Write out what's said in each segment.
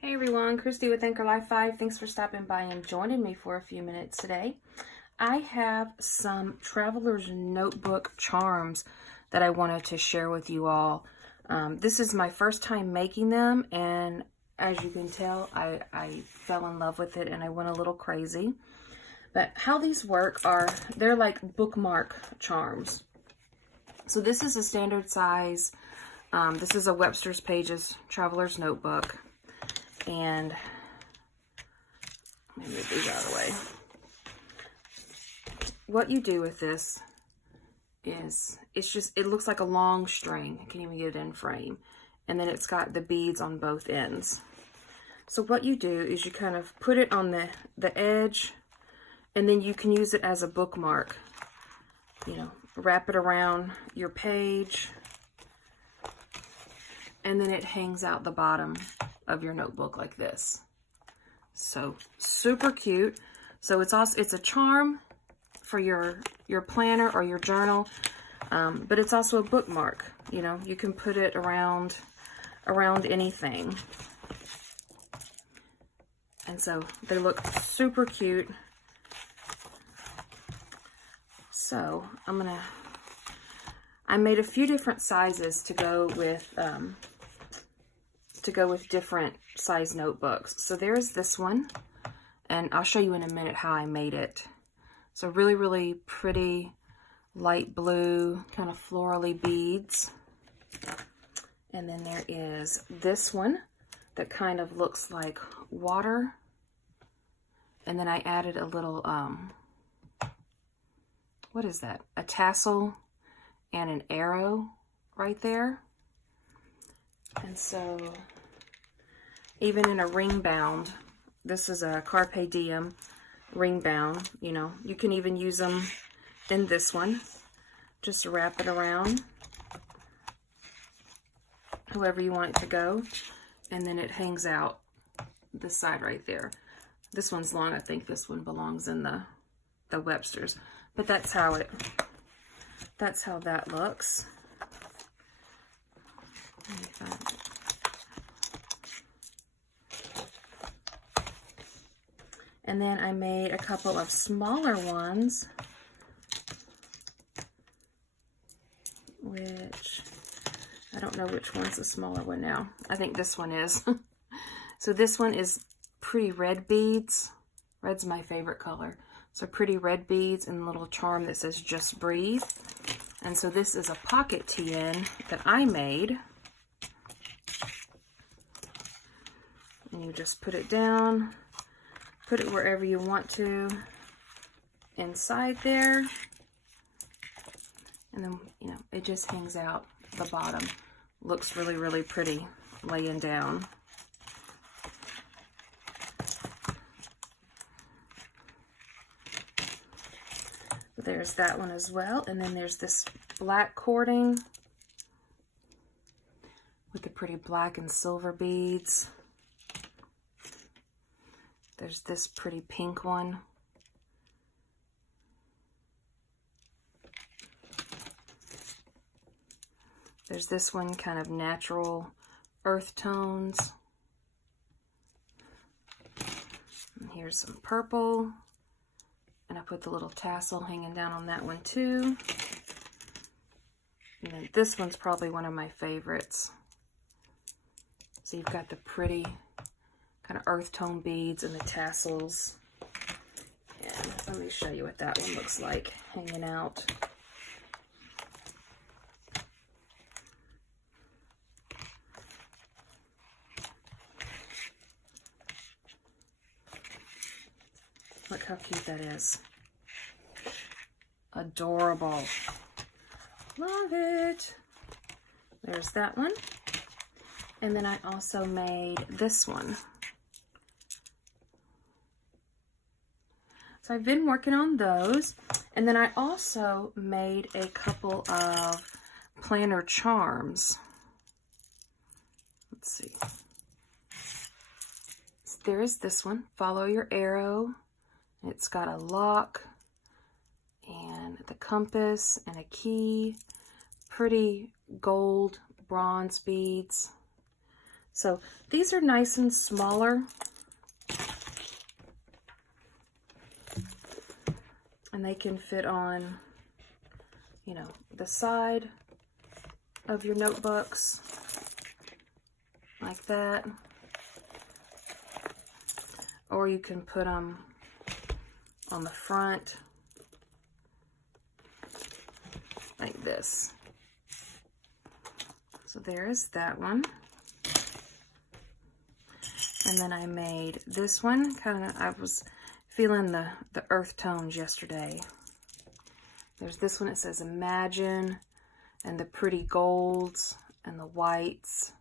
Hey everyone, Christy with Anchor Life 5. Thanks for stopping by and joining me for a few minutes today. I have some Traveler's Notebook charms that I wanted to share with you all. This is my first time making them, and as you can tell, I fell in love with it and I went a little crazy. But how these work are, they're like bookmark charms. So this is a standard size. This is a Webster's Pages Traveler's Notebook. And let me move these out of the way. What you do with this is, it looks like a long string. I can't even get it in frame. And then it's got the beads on both ends. So what you do is you kind of put it on the edge, and then you can use it as a bookmark. You know, wrap it around your page, and then it hangs out the bottom of your notebook like this. So super cute. So it's a charm for your planner or your journal, but it's also a bookmark. You know, you can put it around anything. And so they look super cute. So I made a few different sizes to go with different size notebooks. So there's this one, and I'll show you in a minute how I made it. So really, really pretty light blue, kind of florally beads. And then there is this one that kind of looks like water. And then I added a little, what is that? A tassel and an arrow right there. And so even in a ring bound, this is a Carpe Diem ring bound, you know, you can even use them in this one. Just wrap it around however you want it to go. And then it hangs out this side right there. This one's long. I think this one belongs in the Webster's. But that's how that looks. Let me find it. And then I made a couple of smaller ones, which I don't know which one's the smaller one now. I think this one is. So this one is pretty red beads. Red's my favorite color. So pretty red beads and a little charm that says "Just Breathe." And so this is a pocket TN that I made. And you just put it down. Put it wherever you want to inside there. And then, you know, it just hangs out the bottom. Looks really, really pretty laying down. There's that one as well. And then there's this black cording with the pretty black and silver beads. There's this pretty pink one. There's this one, kind of natural earth tones. And here's some purple. And I put the little tassel hanging down on that one too. And then this one's probably one of my favorites. So you've got the pretty kind of earth tone beads and the tassels. And let me show you what that one looks like hanging out. Look how cute that is. Adorable. Love it. There's that one. And then I also made this one. So I've been working on those. And then I also made a couple of planner charms. Let's see. So there is this one, Follow Your Arrow. It's got a lock and the compass and a key. Pretty gold bronze beads. So these are nice and smaller. And they can fit on, you know, the side of your notebooks, like that. Or you can put them on the front, like this. So there is that one. And then I made this one, I was feeling the earth tones yesterday. There's this one, it says Imagine, and the pretty golds and the whites.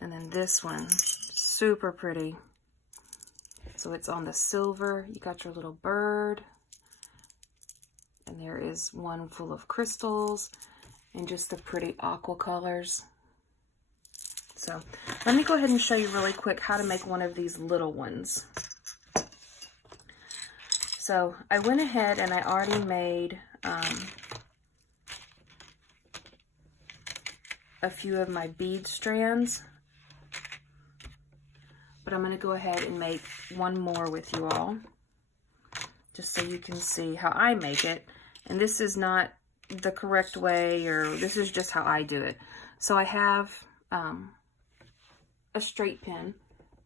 And then this one, super pretty. So it's on the silver. You got your little bird. And there is one full of crystals and just the pretty aqua colors. So let me go ahead and show you really quick how to make one of these little ones. So I went ahead and I already made a few of my bead strands, but I'm going to go ahead and make one more with you all, just so you can see how I make it. And this is not the correct way, or this is just how I do it. So I have a straight pin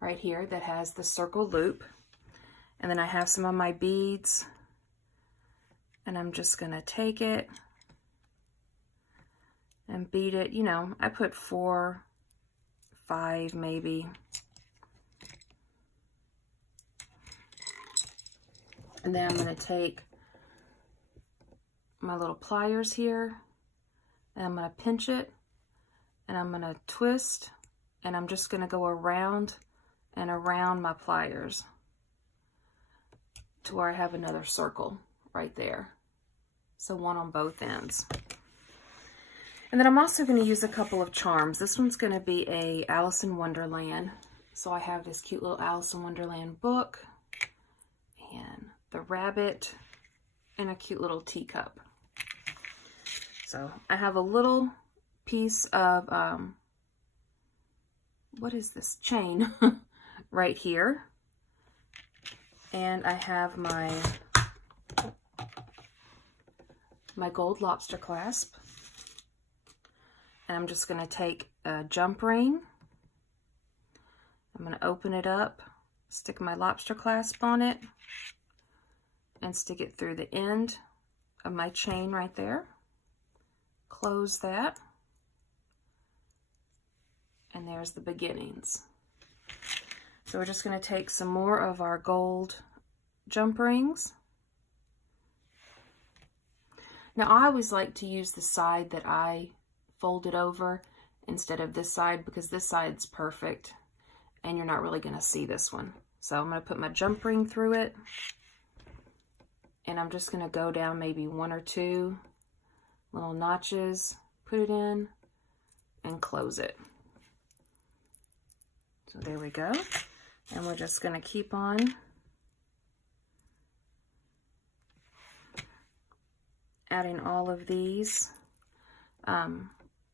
right here that has the circle loop, and then I have some of my beads, and I'm just going to take it and bead it. You know, I put 4, 5 maybe. And then I'm going to take my little pliers here, and I'm going to pinch it, and I'm going to twist, and I'm just going to go around and around my pliers to where I have another circle right there. So one on both ends. And then I'm also going to use a couple of charms. This one's going to be a Alice in Wonderland. So I have this cute little Alice in Wonderland book, and the rabbit, and a cute little teacup. So I have a little piece of, what is this, chain right here. And I have my gold lobster clasp. And I'm just going to take a jump ring. I'm going to open it up, stick my lobster clasp on it, and stick it through the end of my chain right there. Close that. And there's the beginnings. So we're just going to take some more of our gold jump rings. Now I always like to use the side that I folded over instead of this side, because this side's perfect and you're not really going to see this one. So I'm going to put my jump ring through it, and I'm just going to go down maybe 1 or 2 little notches, put it in, and close it. So there we go. And we're just going to keep on adding all of these.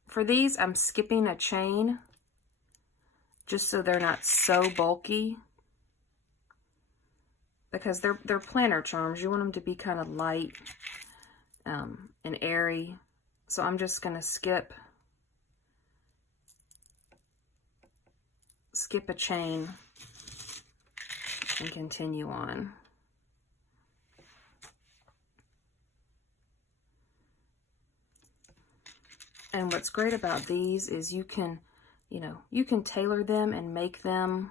For these, I'm skipping a chain just so they're not so bulky, because they're planner charms. You want them to be kind of light and airy. So I'm just going to skip a chain and continue on. And what's great about these is you can, you can tailor them and make them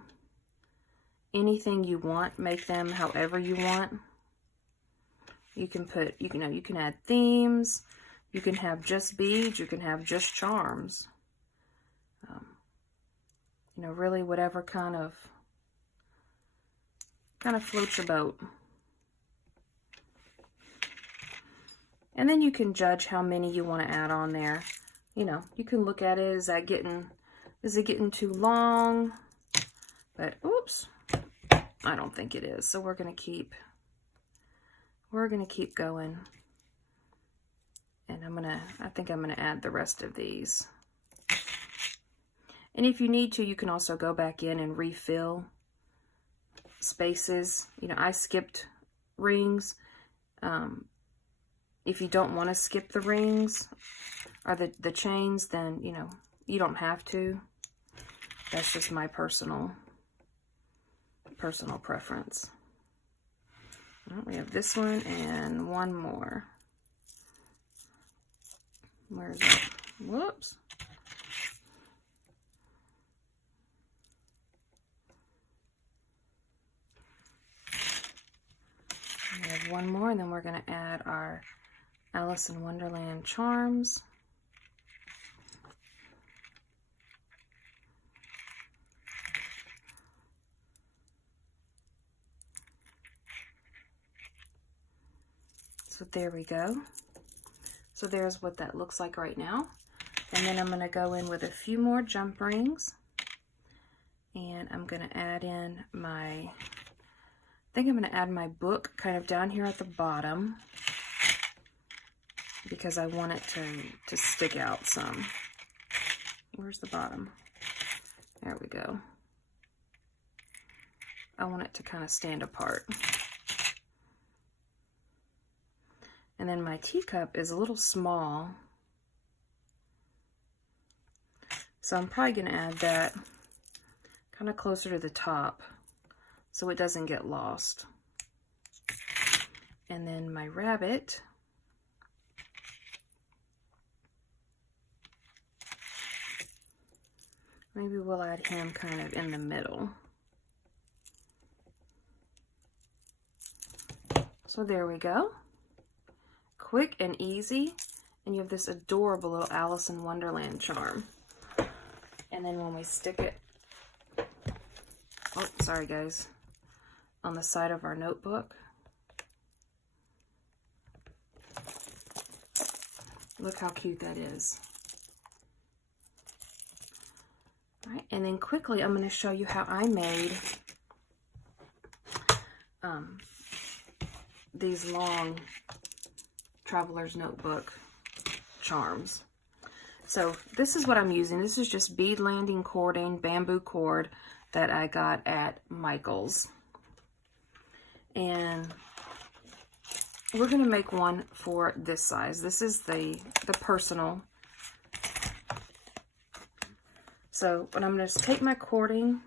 anything you want, make them however you want. You can put, you can add themes, you can have just beads, you can have just charms. Really whatever kind of floats your boat. And then you can judge how many you want to add on there. You can look at it, is it getting too long? But oops, I don't think it is. So we're going to keep going. And I think I'm going to add the rest of these. And if you need to, you can also go back in and refill spaces. You know, I skipped rings. If you don't want to skip the rings or the chains, then, you know, you don't have to. That's just my personal preference. Well, we have this one and one more. Where's it? Whoops. We have one more, and then we're going to add our Alice in Wonderland charms. So there we go. So there's what that looks like right now. And then I'm going to go in with a few more jump rings. And I'm going to add in my, I think I'm going to add my book kind of down here at the bottom, because I want it to stick out some. Where's the bottom? There we go. I want it to kind of stand apart. And then my teacup is a little small, so I'm probably going to add that kind of closer to the top so it doesn't get lost. And then my rabbit, maybe we'll add him kind of in the middle. So there we go. Quick and easy, and you have this adorable little Alice in Wonderland charm. And then when we stick it, oh, sorry guys, on the side of our notebook, look how cute that is. All right, and then quickly I'm going to show you how I made these long Traveler's Notebook charms. So this is what I'm using. This is just bead landing cording, bamboo cord that I got at Michael's. And we're going to make one for this size. This is the personal. So what I'm going to take my cording,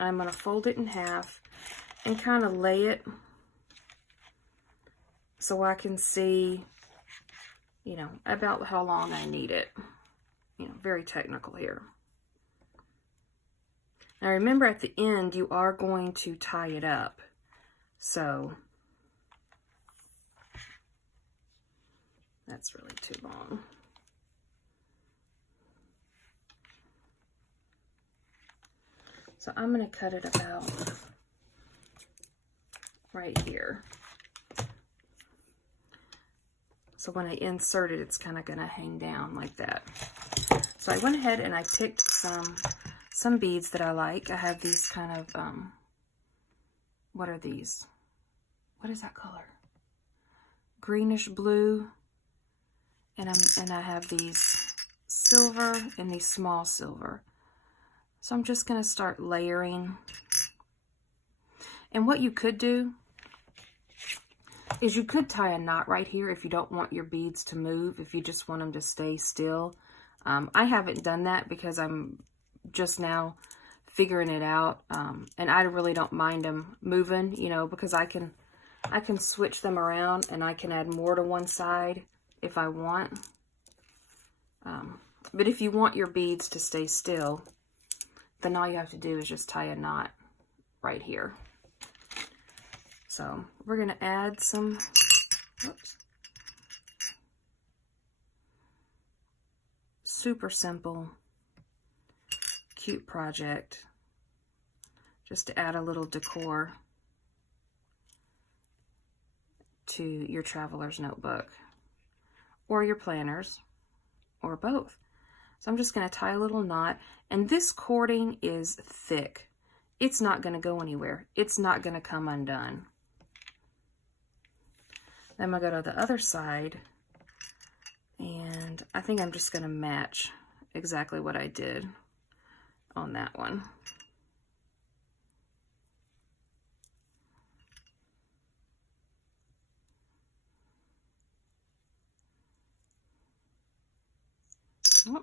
I'm going to fold it in half and kind of lay it so I can see, you know, about how long I need it. You know, very technical here. Now remember, at the end, you are going to tie it up. So that's really too long. So I'm going to cut it about right here. So when I insert it, it's kind of going to hang down like that. So I went ahead and I picked some beads that I like. I have these kind of, what are these? What is that color? Greenish blue. And I have these silver and these small silver. So I'm just going to start layering. And what you could do is you could tie a knot right here if you don't want your beads to move, if you just want them to stay still. I haven't done that because I'm just now figuring it out, and I really don't mind them moving, you know, because I can switch them around and I can add more to one side if I want. But if you want your beads to stay still, then all you have to do is just tie a knot right here. So we're going to add some, whoops, super simple, cute project, just to add a little decor to your traveler's notebook or your planners or both. So I'm just going to tie a little knot, and this cording is thick. It's not going to go anywhere. It's not going to come undone. Then I'm going to go to the other side, and I think I'm just going to match exactly what I did. on that one. Oh.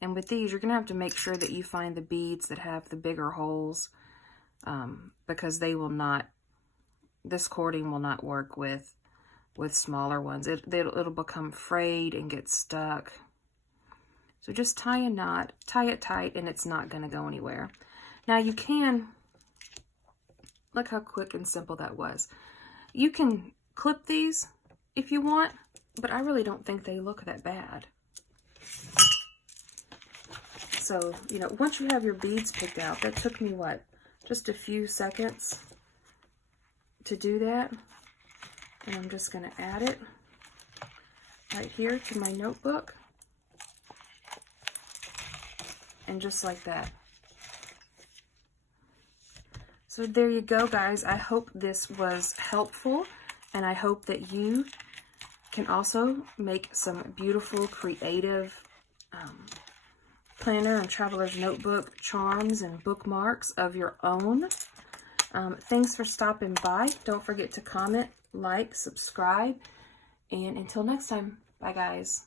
And with these, you're going to have to make sure that you find the beads that have the bigger holes, because they will not, this cording will not work with smaller ones. It'll become frayed and get stuck. So just tie a knot, tie it tight, and it's not going to go anywhere. Now you can, look how quick and simple that was. You can clip these if you want, but I really don't think they look that bad. So, you know, once you have your beads picked out, that took me, what, just a few seconds to do that. And I'm just going to add it right here to my notebook. And just like that. So there you go, guys. I hope this was helpful, and I hope that you can also make some beautiful, creative planner and traveler's notebook charms and bookmarks of your own. Thanks for stopping by. Don't forget to comment, like, subscribe, and until next time, bye guys.